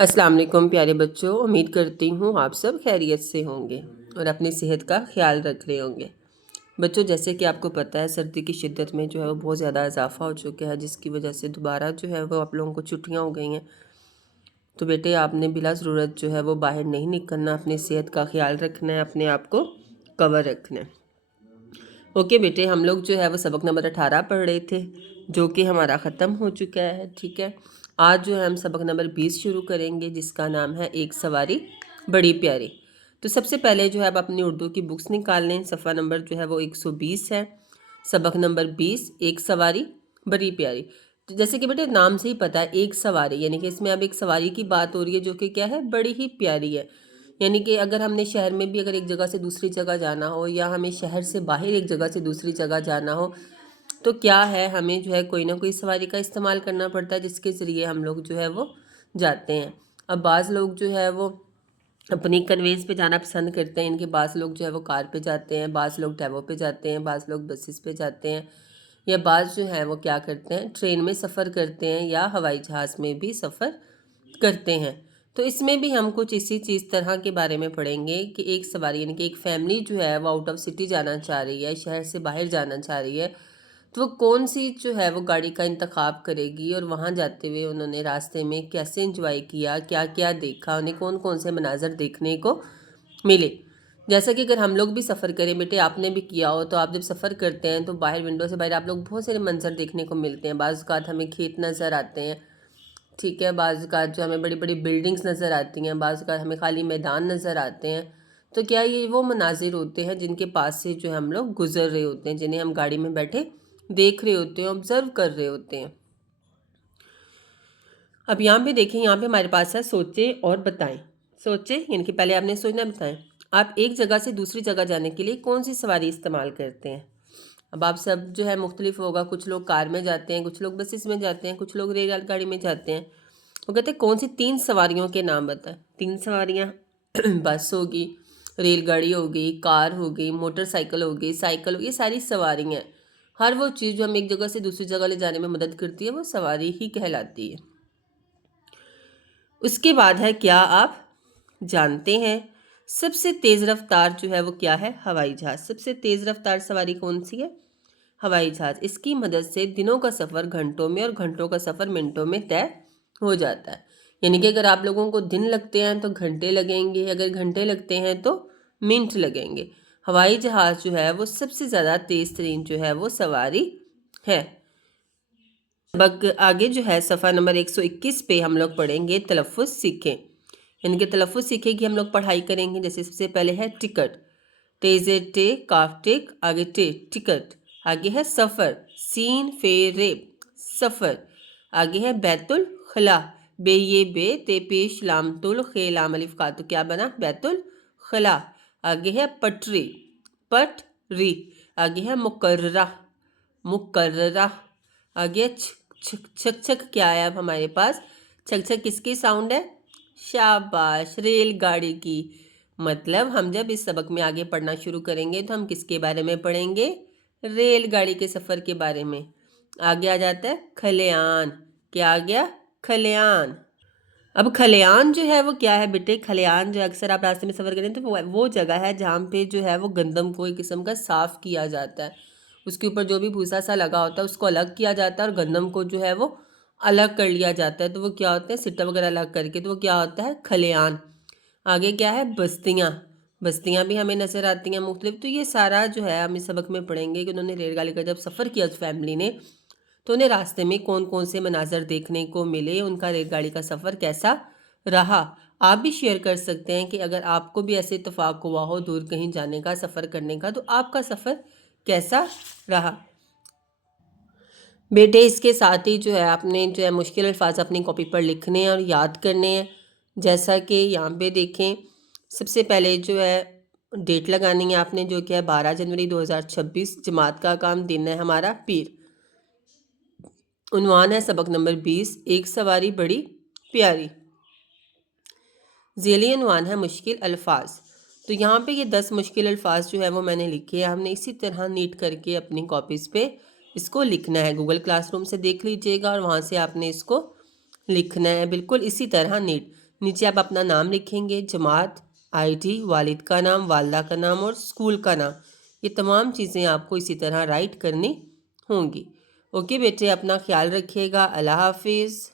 अस्सलाम वालेकुम प्यारे बच्चों, उम्मीद करती हूँ आप सब खैरियत से होंगे और अपनी सेहत का ख्याल रख रहे होंगे। बच्चों, जैसे कि आपको पता है सर्दी की शिद्दत में जो है वो बहुत ज़्यादा इजाफा हो चुका है, जिसकी वजह से दोबारा जो है वो आप लोगों को छुट्टियाँ हो गई हैं। तो बेटे आपने बिला ज़रूरत जो है वो बाहर नहीं निकलना, अपनी सेहत का ख्याल रखना है, अपने आप को कवर रखना है। ओके बेटे, हम लोग जो है वो सबक नंबर 18 पढ़ रहे थे, जो कि हमारा ख़त्म हो चुका है। ठीक है, आज जो है हम सबक नंबर 20 शुरू करेंगे, जिसका नाम है एक सवारी बड़ी प्यारी। तो सबसे पहले जो है आप अपनी उर्दू की बुक्स निकाल लें। सफ़ा नंबर जो है वो 120 है। सबक नंबर 20, एक सवारी बड़ी प्यारी। तो जैसे कि बेटे नाम से ही पता है, एक सवारी यानी कि इसमें अब एक सवारी की बात हो रही है, जो कि क्या है, बड़ी ही प्यारी है। यानी कि अगर हमने शहर में भी अगर एक जगह से दूसरी जगह जाना हो, या हमें शहर से बाहर एक जगह से दूसरी जगह जाना हो, तो क्या है, हमें जो है कोई ना कोई सवारी का इस्तेमाल करना पड़ता है, जिसके ज़रिए हम लोग जो है वो जाते हैं। अब बाज़ लोग जो है वो अपनी कन्वेंस पे जाना पसंद करते हैं। इनके बाज़ लोग जो है वो कार पे जाते हैं, बाज़ लोग टैबो पे जाते हैं, बाज़ लोग बसेस पे जाते हैं, या बाज़ जो है वो क्या करते हैं, ट्रेन में सफ़र करते हैं या हवाई जहाज़ में भी सफ़र करते हैं। तो इसमें भी हम कुछ इसी चीज़ तरह के बारे में पढ़ेंगे कि एक सवारी यानी कि एक फैमिली जो है वो आउट ऑफ सिटी जाना चाह रही है, शहर से बाहर जाना चाह रही है, तो वो कौन सी जो है वो गाड़ी का इंतखाब करेगी, और वहाँ जाते हुए उन्होंने रास्ते में कैसे एंजॉय किया, क्या क्या देखा, उन्हें कौन कौन से मनाजर देखने को मिले। जैसा कि अगर हम लोग भी सफ़र करें बेटे, आपने भी किया हो, तो आप जब सफ़र करते हैं तो बाहर विंडो से बाहर आप लोग बहुत सारे मंजर देखने को मिलते हैं। बाज़ औक़ात हमें खेत नज़र आते हैं, ठीक है, बाज़ औक़ात जो हमें बड़ी बड़ी बिल्डिंग्स नज़र आती हैं, बाज़ औक़ात हमें खाली मैदान नज़र आते हैं। तो क्या ये वो मनाजिर होते हैं जिनके पास से जो हम लोग गुज़र रहे होते हैं, जिन्हें हम गाड़ी में बैठे देख रहे होते हैं, ऑब्ज़र्व कर रहे होते हैं। अब यहाँ पे देखें, यहाँ पे हमारे पास है सोचें और बताएं। सोचें यानी कि पहले आपने सोचना, बताएं आप एक जगह से दूसरी जगह जाने के लिए कौन सी सवारी इस्तेमाल करते हैं। अब आप सब जो है मुख्तलिफ होगा, कुछ लोग कार में जाते हैं, कुछ लोग बसेस में जाते हैं, कुछ लोग रेलगाड़ी में जाते हैं। वो कहते हैं कौन सी 3 सवारियों के नाम बताएं। 3 सवारियाँ बस होगी, रेलगाड़ी हो गई, कार हो गई, मोटरसाइकिल हो गई, साइकिल हो गई, ये सारी सवारियाँ हैं। हर वो चीज़ जो हमें एक जगह से दूसरी जगह ले जाने में मदद करती है, वो सवारी ही कहलाती है। उसके बाद है, क्या आप जानते हैं सबसे तेज़ रफ्तार जो है वो क्या है, हवाई जहाज़। सबसे तेज़ रफ्तार सवारी कौन सी है, हवाई जहाज़। इसकी मदद से दिनों का सफ़र घंटों में और घंटों का सफ़र मिनटों में तय हो जाता है। यानी कि अगर आप लोगों को दिन लगते हैं तो घंटे लगेंगे, अगर घंटे लगते हैं तो मिनट लगेंगे। हवाई जहाज़ जो है वो सबसे ज़्यादा तेज़ तरीन जो है वो सवारी है। सबक आगे जो है सफ़ा नंबर 121 पे हम लोग पढ़ेंगे तलफ़्फ़ुज़ सीखें। यानी कि तलफ़्फ़ुज़ सीखें कि हम लोग पढ़ाई करेंगे। जैसे सबसे पहले है टिकट, टेज़े टे काफ टेक, आगे टे टिकट, आगे है सफ़र, सीन फे रे सफ़र, आगे है बैतुल खला, बे ये बे ते पेश लाम तुल खे लाम अलिफ का, तो क्या बना, बैतुल खला। आगे है पटरी, पट री, आगे है मुकर्रा, मुकर्रा, आगे छक छक छक क्या है अब हमारे पास, छक छक किसकी साउंड है, शाबाश, रेलगाड़ी की। मतलब हम जब इस सबक में आगे पढ़ना शुरू करेंगे तो हम किसके बारे में पढ़ेंगे, रेलगाड़ी के सफ़र के बारे में। आगे आ जाता है खलियान, क्या आ गया, खलियान। अब खलियान जो है वो क्या है बेटे, खलियान जो अक्सर आप रास्ते में सफ़र करें तो वो जगह है जहाँ पे जो है वो गंदम को एक किस्म का साफ़ किया जाता है। उसके ऊपर जो भी भूसा सा लगा होता है उसको अलग किया जाता है, और गंदम को जो है वो अलग कर लिया जाता है। तो वो क्या होता है, सिट्टा वगैरह अलग करके, तो वो क्या होता है, खलियान। आगे क्या है, बस्तियाँ, बस्तियाँ भी हमें नज़र आती हैं मुख्तलिफ। तो ये सारा जो है हम इस सबक में पढ़ेंगे कि उन्होंने रेलगाड़ी का जब सफ़र किया उस फैमिली ने, तो उन्हें रास्ते में कौन कौन से मनाजर देखने को मिले, उनका रेलगाड़ी का सफ़र कैसा रहा। आप भी शेयर कर सकते हैं कि अगर आपको भी ऐसे इत्तेफाक हुआ हो दूर कहीं जाने का, सफ़र करने का, तो आपका सफ़र कैसा रहा। बेटे इसके साथ ही जो है आपने जो है मुश्किल अल्फाज अपनी कॉपी पर लिखने हैं और याद करने हैं। जैसा कि यहाँ पे देखें, सबसे पहले जो है डेट लगानी है आपने, जो कि है 12 जनवरी 2026, जमात का काम, दिन है हमारा पीर। उन्वान है सबक नंबर 20, एक सवारी बड़ी प्यारी। ज़ेली उन्वान है मुश्किल अल्फाज। तो यहाँ पे ये 10 मुश्किल अल्फाज जो है वो मैंने लिखे हैं। हमने इसी तरह नीट करके अपनी कॉपीज़ पे इसको लिखना है। गूगल क्लासरूम से देख लीजिएगा और वहाँ से आपने इसको लिखना है बिल्कुल इसी तरह नीट। نیچے آپ اپنا نام لکھیں گے، جماعت، ID، والد کا نام، والدہ کا نام اور اسکول کا نام. یہ تمام چیزیں آپ کو اسی طرح رائٹ کرنی ہوں گی. اوکے بیٹے، اپنا خیال رکھیے گا. اللہ حافظ.